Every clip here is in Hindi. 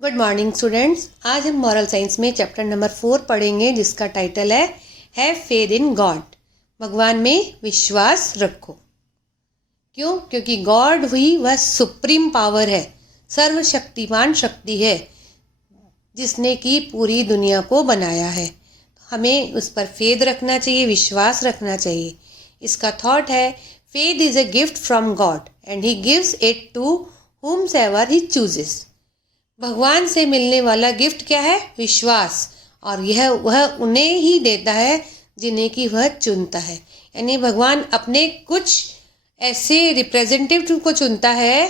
Good morning students. आज हम मॉरल साइंस में चैप्टर नंबर 4 पढ़ेंगे, जिसका टाइटल है हैव फेथ इन गॉड। भगवान में विश्वास रखो। क्यों? क्योंकि गॉड हुई वह सुप्रीम पावर है, सर्वशक्तिमान शक्ति है, जिसने की पूरी दुनिया को बनाया है। हमें उस पर फेथ रखना चाहिए, विश्वास रखना चाहिए। इसका थॉट है faith is a gift from God and he gives it to whomsoever he chooses। भगवान से मिलने वाला गिफ्ट क्या है? विश्वास। और वह उन्हें ही देता है जिन्हें कि वह चुनता है। यानी भगवान अपने कुछ ऐसे रिप्रेजेंटेटिव को चुनता है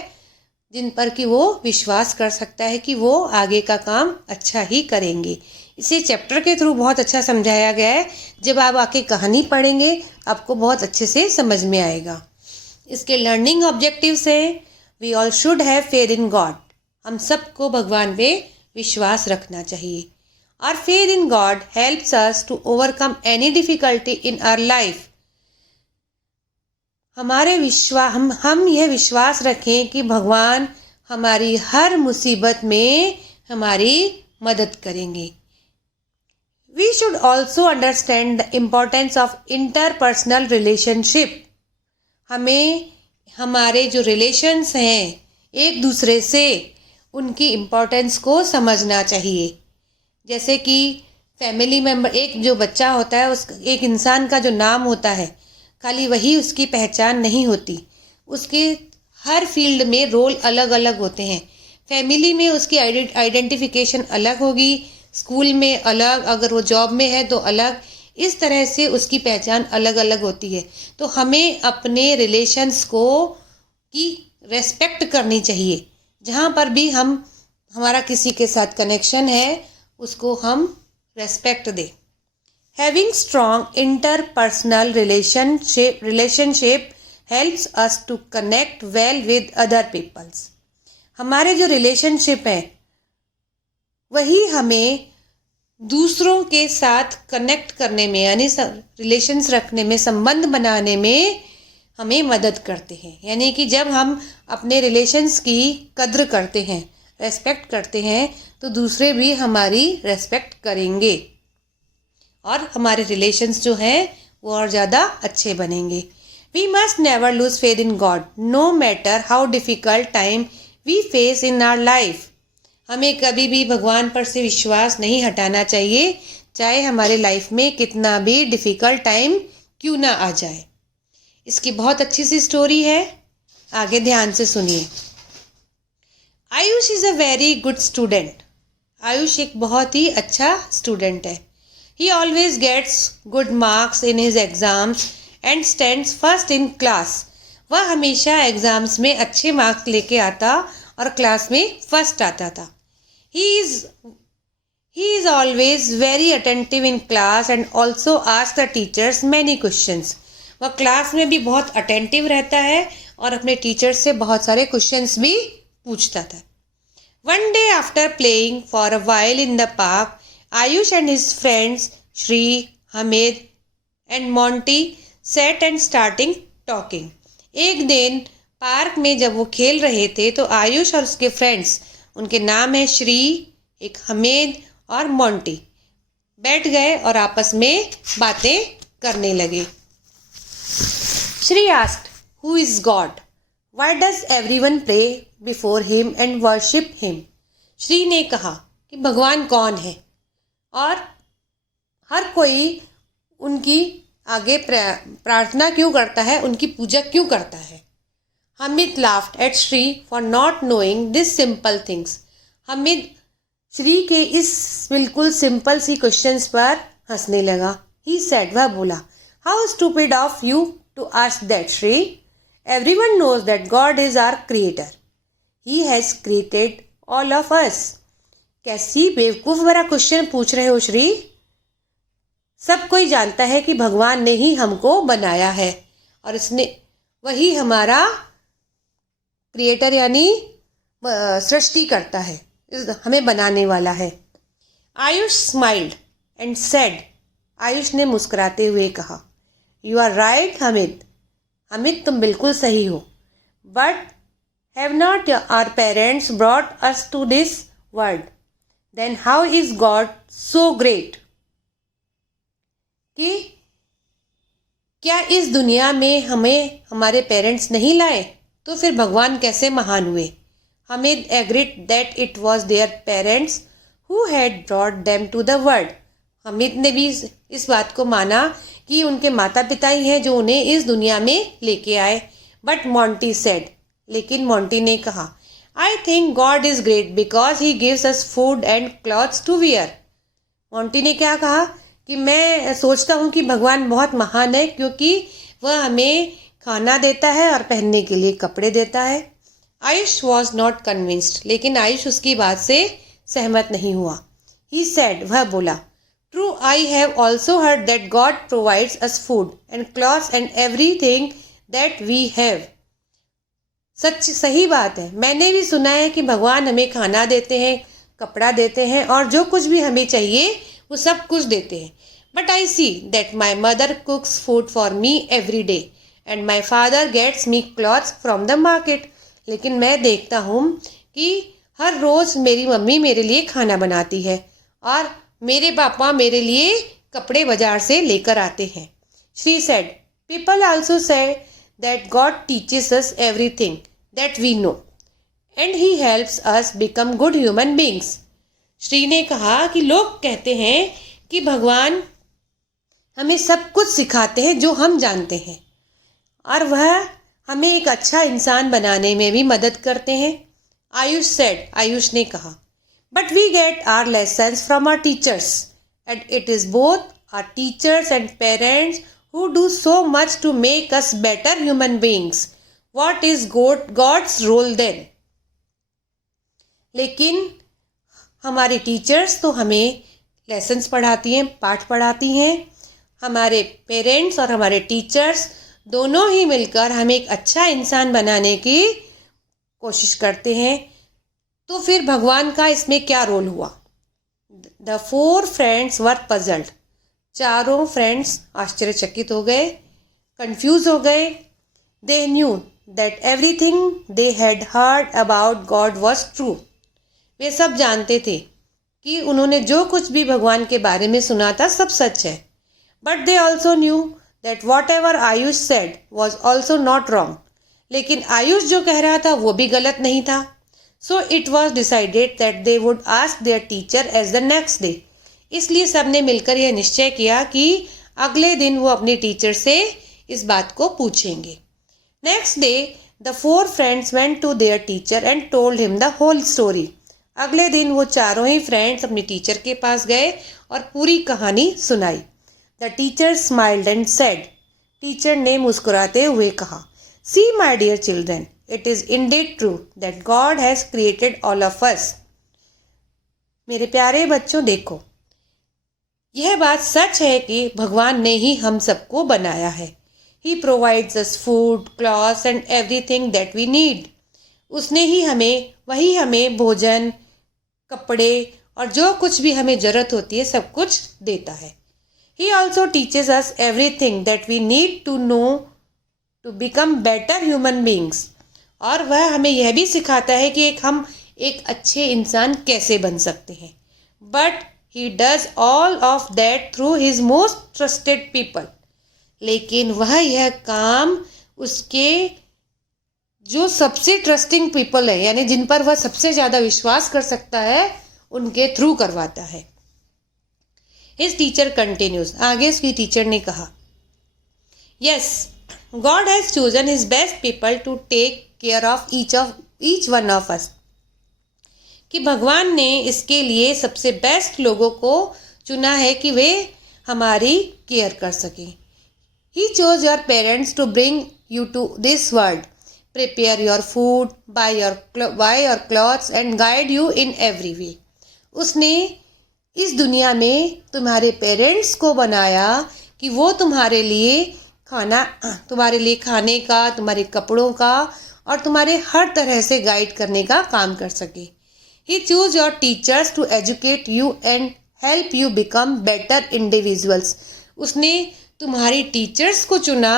जिन पर कि वो विश्वास कर सकता है कि वो आगे का काम अच्छा ही करेंगे। इसे चैप्टर के थ्रू बहुत अच्छा समझाया गया है। जब आप आके कहानी पढ़ेंगे आपको बहुत अच्छे से समझ में आएगा। इसके लर्निंग ऑब्जेक्टिव्स हैं we all should have faith in God. हम सबको भगवान पे विश्वास रखना चाहिए। और faith in God helps us to overcome any difficulty in our life. हम यह विश्वास रखें कि भगवान हमारी हर मुसीबत में हमारी मदद करेंगे। We should also understand the importance of interpersonal relationship. हमें हमारे जो रिलेशंस हैं एक दूसरे से, उनकी इम्पोर्टेंस को समझना चाहिए। जैसे कि फैमिली मेम्बर, एक जो बच्चा होता है उस एक इंसान का जो नाम होता है, खाली वही उसकी पहचान नहीं होती। उसके हर फील्ड में रोल अलग अलग होते हैं। फैमिली में उसकी आइडेंटिफिकेशन अलग होगी, स्कूल में अलग, अगर वो जॉब में है तो अलग। इस तरह से उसकी पहचान अलग अलग होती है। तो हमें अपने रिलेशंस की रेस्पेक्ट करनी चाहिए। जहाँ पर भी हमारा किसी के साथ कनेक्शन है उसको हम रेस्पेक्ट दें। Having strong interpersonal relationship helps us to connect well with other peoples. हमारे जो रिलेशनशिप है वही हमें दूसरों के साथ कनेक्ट करने में, यानी रिलेशंस रखने में, संबंध बनाने में हमें मदद करते हैं। यानी कि जब हम अपने रिलेशंस की कद्र करते हैं, रेस्पेक्ट करते हैं, तो दूसरे भी हमारी रेस्पेक्ट करेंगे और हमारे रिलेशंस जो हैं वो और ज़्यादा अच्छे बनेंगे। We must never lose faith in God no matter how difficult time we face in our life. हमें कभी भी भगवान पर से विश्वास नहीं हटाना चाहिए, चाहे हमारे लाइफ में कितना भी डिफ़िकल्ट टाइम क्यों ना आ जाए। इसकी बहुत अच्छी सी स्टोरी है, आगे ध्यान से सुनिए। Ayush is a very good student. Ayush एक बहुत ही अच्छा स्टूडेंट है। He always gets good marks in his exams and stands first in class. वह हमेशा एग्ज़ाम्स में अच्छे मार्क्स लेके आता और क्लास में फर्स्ट आता था। He is always very attentive in class and also asks the teachers many questions। वह क्लास में भी बहुत अटेंटिव रहता है और अपने टीचर्स से बहुत सारे क्वेश्चंस भी पूछता था। One day after playing for a while in the park, Ayush and his friends Shri, Hamid and Monty sat and starting talking। एक दिन पार्क में जब वो खेल रहे थे तो आयुष और उसके फ्रेंड्स, उनके नाम है श्री, एक हमीद और मोंटी, बैठ गए और आपस में बातें करने लगे। Shri asked, who is God? Why does everyone pray before him and worship him? Shri ने कहा कि भगवान कौन है और हर कोई उनकी आगे प्रार्थना क्यों करता है, उनकी पूजा क्यों करता है? Hamid laughed at Shri for not knowing these simple things। Hamid Shri के इस बिल्कुल सिंपल सी क्वेश्चंस पर हंसने लगा। He said, वह बोला, How stupid of you to ask that, Shri। Everyone knows that God is our creator। He has created all of us। कैसी बेवकूफ़ भरा क्वेश्चन पूछ रहे हो श्री? सब कोई जानता है कि भगवान ने ही हमको बनाया है और इसने वही हमारा क्रिएटर यानी सृष्टि करता है, हमें बनाने वाला है। Ayush smiled and said, Ayush ने मुस्कुराते हुए कहा, you are right Hamid. Hamid तुम बिल्कुल सही हो। But have not our parents brought us to this world, then how is God so great? कि क्या इस दुनिया में हमें हमारे पेरेंट्स नहीं लाए तो फिर भगवान कैसे महान हुए? Hamid agreed that it was their parents who had brought them to the world. Hamid ने भी इस बात को माना कि उनके माता पिता ही हैं जो उन्हें इस दुनिया में लेके आए। बट मॉन्टी सेड, लेकिन मॉन्टी ने कहा, I think God is great because he gives us food and clothes to wear. Monty ने क्या कहा कि मैं सोचता हूँ कि भगवान बहुत महान है क्योंकि वह हमें खाना देता है और पहनने के लिए कपड़े देता है। आयुष वॉज नॉट कन्विंस्ड, लेकिन आयुष उसकी बात से सहमत नहीं हुआ। ही सेड, वह बोला, true, I have also heard that God provides us food and clothes and everything that we have. सच, सही बात है, मैंने भी सुना है कि भगवान हमें खाना देते हैं, कपड़ा देते हैं और जो कुछ भी हमें चाहिए वो सब कुछ देते हैं। But I see that my mother cooks food for me every day and my father gets me clothes from the market. लेकिन मैं देखता हूँ कि हर रोज़ मेरी मम्मी मेरे लिए खाना बनाती है और मेरे पापा मेरे लिए कपड़े बाजार से लेकर आते हैं। She said, people also say that God teaches us everything that we know and he helps us become good human beings. Shri ने कहा कि लोग कहते हैं कि भगवान हमें सब कुछ सिखाते हैं जो हम जानते हैं और वह हमें एक अच्छा इंसान बनाने में भी मदद करते हैं। आयुष सेड, आयुष ने कहा, but we get our lessons from our teachers and it is both our teachers and parents who do so much to make us better human beings. What is God's role then? लेकिन हमारे टीचर्स तो हमें लेसन्स पढ़ाती हैं, पाठ पढ़ाती हैं। हमारे पेरेंट्स और हमारे टीचर्स दोनों ही मिलकर हमें एक अच्छा इंसान बनाने की कोशिश करते हैं। तो फिर भगवान का इसमें क्या रोल हुआ? The 4 friends were puzzled. चारों फ्रेंड्स आश्चर्यचकित हो गए, कंफ्यूज हो गए। They knew that everything they had heard about God was true. वे सब जानते थे कि उन्होंने जो कुछ भी भगवान के बारे में सुना था सब सच है। But they also knew that what ever Ayush said was also not wrong. लेकिन आयुष जो कह रहा था वो भी गलत नहीं था। So it was decided that they would ask their teacher as the next day. इसलिए सब ने मिलकर यह निश्चय किया कि अगले दिन वो अपने टीचर से इस बात को पूछेंगे। Next day the 4 friends went to their teacher and told him the whole story. अगले दिन वो चारों ही फ्रेंड्स अपने टीचर के पास गए और पूरी कहानी सुनाई। The teacher smiled and said, teacher ने मुस्कुराते हुए कहा, see my dear children, it is indeed true that God has created all of us. मेरे प्यारे बच्चों, देखो, यह बात सच है कि भगवान ने ही हम सबको बनाया है। He provides us food, clothes and everything that we need. उसने ही वही हमें भोजन, कपड़े और जो कुछ भी हमें ज़रूरत होती है सब कुछ देता है। He also teaches us everything that we need to know to become better human beings. और वह हमें यह भी सिखाता है कि हम एक अच्छे इंसान कैसे बन सकते हैं। But He does all of that through his most trusted people. लेकिन वह यह काम उसके जो सबसे ट्रस्टिंग पीपल है, यानी जिन पर वह सबसे ज़्यादा विश्वास कर सकता है, उनके थ्रू करवाता है। His teacher continues, आगे उसकी टीचर ने कहा, Yes, God has chosen his best people to take care of each one of us. कि भगवान ने इसके लिए सबसे बेस्ट लोगों को चुना है कि वे हमारी केयर कर सकें। He chose your parents to bring you to this world, prepare your food, buy your clothes and guide you in every way. उसने इस दुनिया में तुम्हारे पेरेंट्स को बनाया कि वो तुम्हारे लिए खाने का, तुम्हारे कपड़ों का और तुम्हारे हर तरह से गाइड करने का काम कर सके। He chose your teachers to educate you and help you become better individuals. उसने तुम्हारी टीचर्स को चुना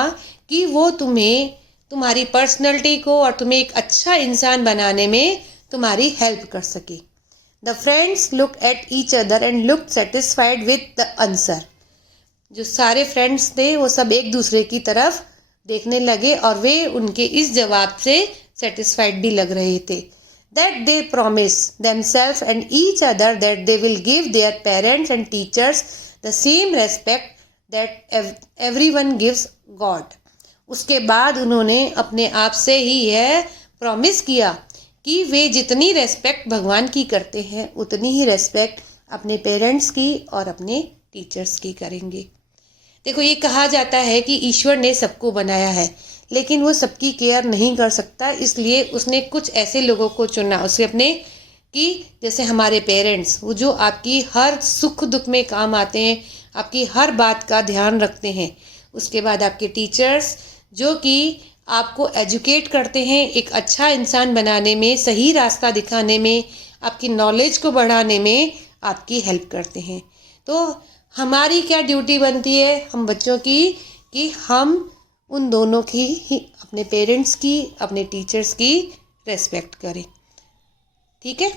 कि वो तुम्हें, तुम्हारी पर्सनैलिटी को और तुम्हें एक अच्छा इंसान बनाने में तुम्हारी हेल्प कर सके। The friends look at each other and look satisfied with the answer. जो सारे फ्रेंड्स थे वो सब एक दूसरे की तरफ देखने लगे और वे उनके इस जवाब से सेटिस्फाइड भी लग रहे थे। That they promise themselves and each other that they will give their parents and teachers the same respect that everyone gives God. उसके बाद उन्होंने अपने आप से ही यह प्रॉमिस किया कि वे जितनी रेस्पेक्ट भगवान की करते हैं उतनी ही रेस्पेक्ट अपने पेरेंट्स की और अपने टीचर्स की करेंगे। देखो, ये कहा जाता है कि ईश्वर ने सबको बनाया है, लेकिन वो सबकी केयर नहीं कर सकता, इसलिए उसने कुछ ऐसे लोगों को चुना उसे अपने कि जैसे हमारे पेरेंट्स, वो जो आपकी हर सुख दुख में काम आते हैं, आपकी हर बात का ध्यान रखते हैं। उसके बाद आपके टीचर्स जो कि आपको एजुकेट करते हैं, एक अच्छा इंसान बनाने में, सही रास्ता दिखाने में, आपकी नॉलेज को बढ़ाने में आपकी हेल्प करते हैं। तो हमारी क्या ड्यूटी बनती है हम बच्चों की कि हम उन दोनों की ही, अपने पेरेंट्स की, अपने टीचर्स की रेस्पेक्ट करें। ठीक है।